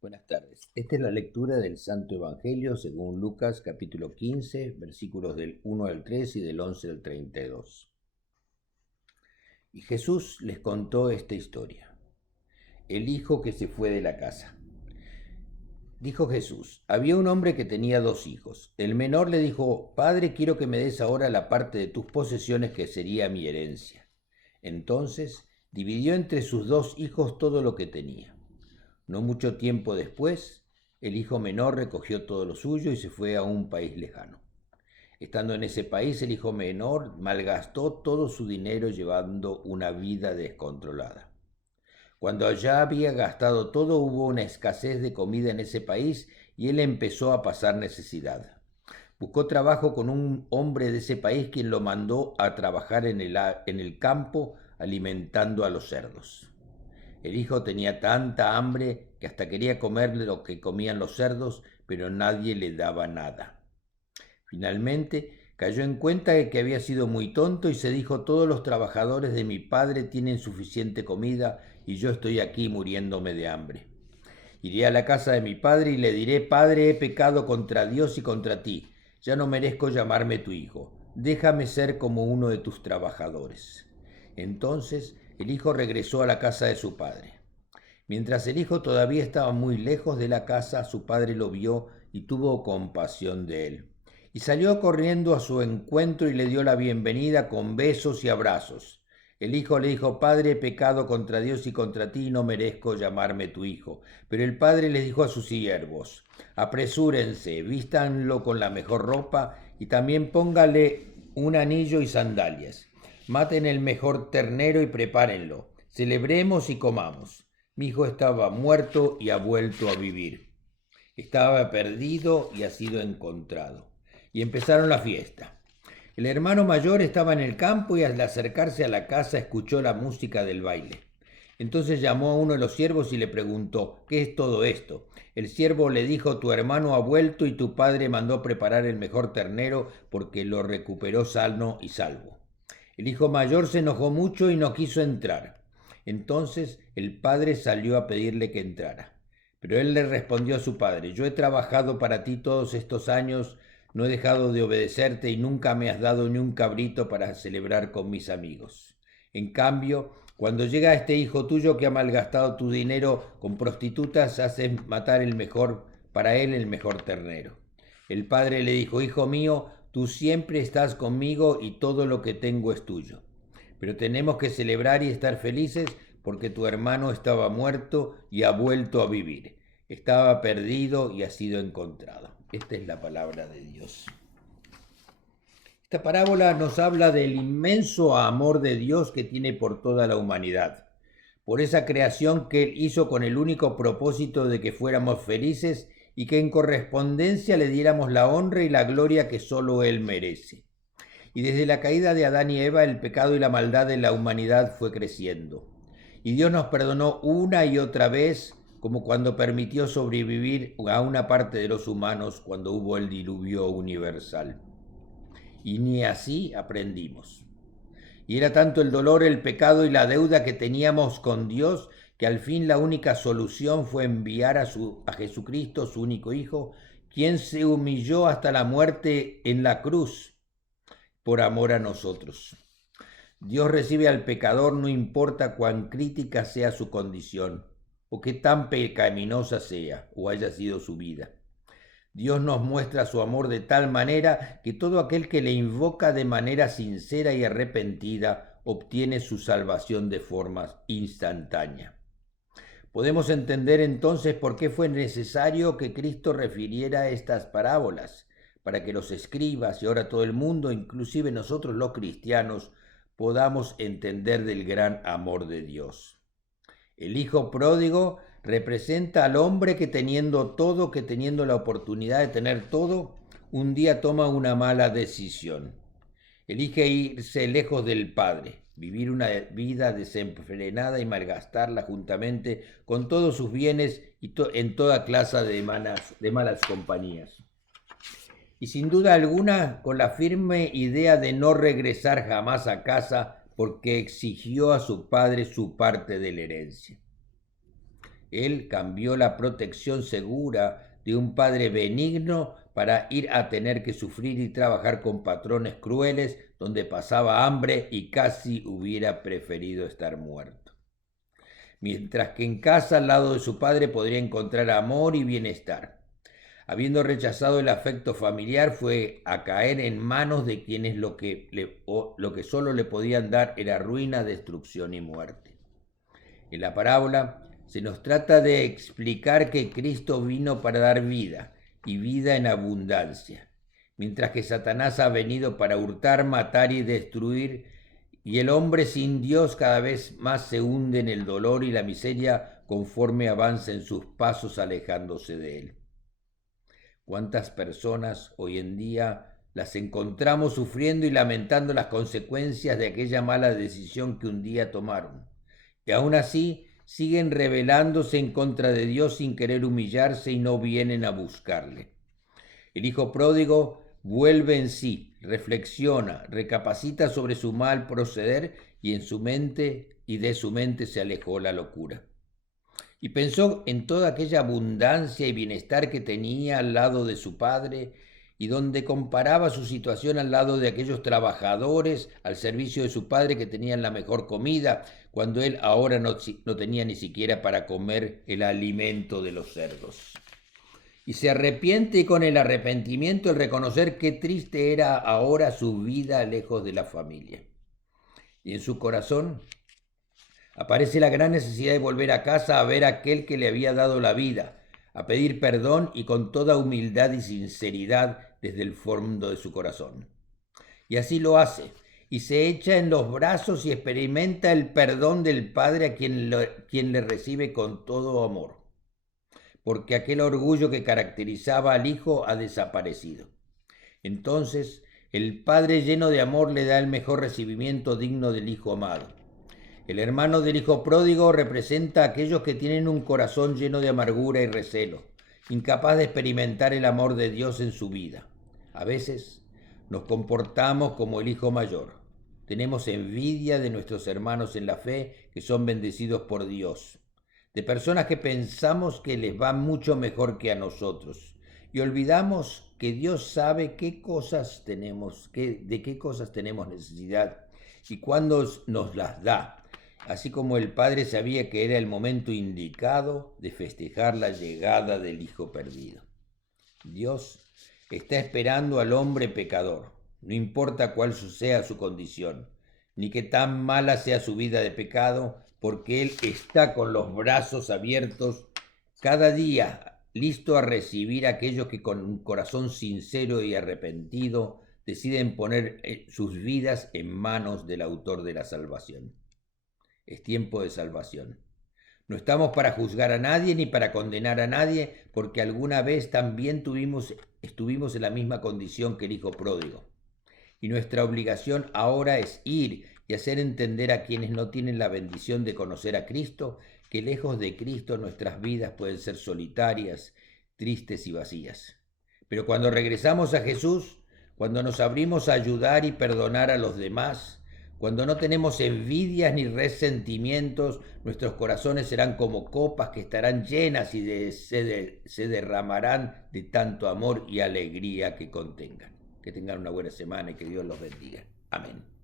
Buenas tardes. Esta es la lectura del Santo Evangelio según Lucas capítulo 15, versículos del 1 al 3 y del 11 al 32. Y Jesús les contó esta historia. El hijo que se fue de la casa. Dijo Jesús, había un hombre que tenía 2 hijos. El menor le dijo, Padre, quiero que me des ahora la parte de tus posesiones que sería mi herencia. Entonces dividió entre sus 2 hijos todo lo que tenía. No mucho tiempo después, el hijo menor recogió todo lo suyo y se fue a un país lejano. Estando en ese país, el hijo menor malgastó todo su dinero llevando una vida descontrolada. Cuando ya había gastado todo, hubo una escasez de comida en ese país y él empezó a pasar necesidad. Buscó trabajo con un hombre de ese país quien lo mandó a trabajar en el campo alimentando a los cerdos. El hijo tenía tanta hambre que hasta quería comer lo que comían los cerdos, pero nadie le daba nada. Finalmente, cayó en cuenta de que había sido muy tonto y se dijo, todos los trabajadores de mi padre tienen suficiente comida y yo estoy aquí muriéndome de hambre. Iré a la casa de mi padre y le diré, Padre, he pecado contra Dios y contra ti. Ya no merezco llamarme tu hijo. Déjame ser como uno de tus trabajadores. Entonces el hijo regresó a la casa de su padre. Mientras el hijo todavía estaba muy lejos de la casa, su padre lo vio y tuvo compasión de él. Y salió corriendo a su encuentro y le dio la bienvenida con besos y abrazos. El hijo le dijo, Padre, he pecado contra Dios y contra ti y no merezco llamarme tu hijo. Pero el padre les dijo a sus siervos, apresúrense, vístanlo con la mejor ropa y también póngale un anillo y sandalias. Maten el mejor ternero y prepárenlo. Celebremos y comamos. Mi hijo estaba muerto y ha vuelto a vivir. Estaba perdido y ha sido encontrado. Y empezaron la fiesta. El hermano mayor estaba en el campo y al acercarse a la casa escuchó la música del baile. Entonces llamó a uno de los siervos y le preguntó, ¿qué es todo esto? El siervo le dijo, tu hermano ha vuelto y tu padre mandó preparar el mejor ternero porque lo recuperó sano y salvo. El hijo mayor se enojó mucho y no quiso entrar. Entonces el padre salió a pedirle que entrara. Pero él le respondió a su padre, yo he trabajado para ti todos estos años, no he dejado de obedecerte y nunca me has dado ni un cabrito para celebrar con mis amigos. En cambio, cuando llega este hijo tuyo que ha malgastado tu dinero con prostitutas, haces matar para él el mejor ternero. El padre le dijo, hijo mío, tú siempre estás conmigo y todo lo que tengo es tuyo. Pero tenemos que celebrar y estar felices porque tu hermano estaba muerto y ha vuelto a vivir. Estaba perdido y ha sido encontrado. Esta es la palabra de Dios. Esta parábola nos habla del inmenso amor de Dios que tiene por toda la humanidad, por esa creación que Él hizo con el único propósito de que fuéramos felices y que en correspondencia le diéramos la honra y la gloria que solo Él merece. Y desde la caída de Adán y Eva, el pecado y la maldad de la humanidad fue creciendo. Y Dios nos perdonó una y otra vez, como cuando permitió sobrevivir a una parte de los humanos cuando hubo el diluvio universal. Y ni así aprendimos. Y era tanto el dolor, el pecado y la deuda que teníamos con Dios, que al fin la única solución fue enviar a Jesucristo, su único Hijo, quien se humilló hasta la muerte en la cruz por amor a nosotros. Dios recibe al pecador no importa cuán crítica sea su condición, o qué tan pecaminosa sea o haya sido su vida. Dios nos muestra su amor de tal manera que todo aquel que le invoca de manera sincera y arrepentida obtiene su salvación de forma instantánea. Podemos entender entonces por qué fue necesario que Cristo refiriera estas parábolas, para que los escribas y ahora todo el mundo, inclusive nosotros los cristianos, podamos entender del gran amor de Dios. El hijo pródigo representa al hombre que teniendo todo, que teniendo la oportunidad de tener todo, un día toma una mala decisión. Elige irse lejos del padre, vivir una vida desenfrenada y malgastarla juntamente con todos sus bienes y en toda clase de malas compañías. Y sin duda alguna con la firme idea de no regresar jamás a casa porque exigió a su padre su parte de la herencia. Él cambió la protección segura de un padre benigno para ir a tener que sufrir y trabajar con patrones crueles donde pasaba hambre y casi hubiera preferido estar muerto. Mientras que en casa al lado de su padre podría encontrar amor y bienestar. Habiendo rechazado el afecto familiar, fue a caer en manos de quienes lo que solo le podían dar era ruina, destrucción y muerte. En la parábola se nos trata de explicar que Cristo vino para dar vida, y vida en abundancia, mientras que Satanás ha venido para hurtar, matar y destruir, y el hombre sin Dios cada vez más se hunde en el dolor y la miseria conforme avanza en sus pasos alejándose de él. ¿Cuántas personas hoy en día las encontramos sufriendo y lamentando las consecuencias de aquella mala decisión que un día tomaron? Y aún así siguen rebelándose en contra de Dios sin querer humillarse y no vienen a buscarle. El hijo pródigo vuelve en sí, reflexiona, recapacita sobre su mal proceder y de su mente se alejó la locura. Y pensó en toda aquella abundancia y bienestar que tenía al lado de su padre y donde comparaba su situación al lado de aquellos trabajadores al servicio de su padre que tenían la mejor comida, cuando él ahora no tenía ni siquiera para comer el alimento de los cerdos. Y se arrepiente, y con el arrepentimiento el reconocer qué triste era ahora su vida lejos de la familia. Y en su corazón aparece la gran necesidad de volver a casa a ver a aquel que le había dado la vida, a pedir perdón y con toda humildad y sinceridad desde el fondo de su corazón. Y así lo hace, y se echa en los brazos y experimenta el perdón del Padre a quien le recibe con todo amor, porque aquel orgullo que caracterizaba al Hijo ha desaparecido. Entonces, el Padre lleno de amor le da el mejor recibimiento digno del Hijo amado. El hermano del hijo pródigo representa a aquellos que tienen un corazón lleno de amargura y recelo, incapaz de experimentar el amor de Dios en su vida. A veces nos comportamos como el hijo mayor. Tenemos envidia de nuestros hermanos en la fe que son bendecidos por Dios, de personas que pensamos que les va mucho mejor que a nosotros, y olvidamos que Dios sabe de qué cosas tenemos necesidad y cuándo nos las da. Así como el padre sabía que era el momento indicado de festejar la llegada del hijo perdido. Dios está esperando al hombre pecador, no importa cuál sea su condición, ni que tan mala sea su vida de pecado, porque Él está con los brazos abiertos cada día, listo a recibir a aquellos que con un corazón sincero y arrepentido deciden poner sus vidas en manos del autor de la salvación. Es tiempo de salvación. No estamos para juzgar a nadie ni para condenar a nadie, porque alguna vez también estuvimos en la misma condición que el hijo pródigo. Y nuestra obligación ahora es ir y hacer entender a quienes no tienen la bendición de conocer a Cristo, que lejos de Cristo nuestras vidas pueden ser solitarias, tristes y vacías. Pero cuando regresamos a Jesús, cuando nos abrimos a ayudar y perdonar a los demás, cuando no tenemos envidias ni resentimientos, nuestros corazones serán como copas que estarán llenas y se derramarán de tanto amor y alegría que contengan. Que tengan una buena semana y que Dios los bendiga. Amén.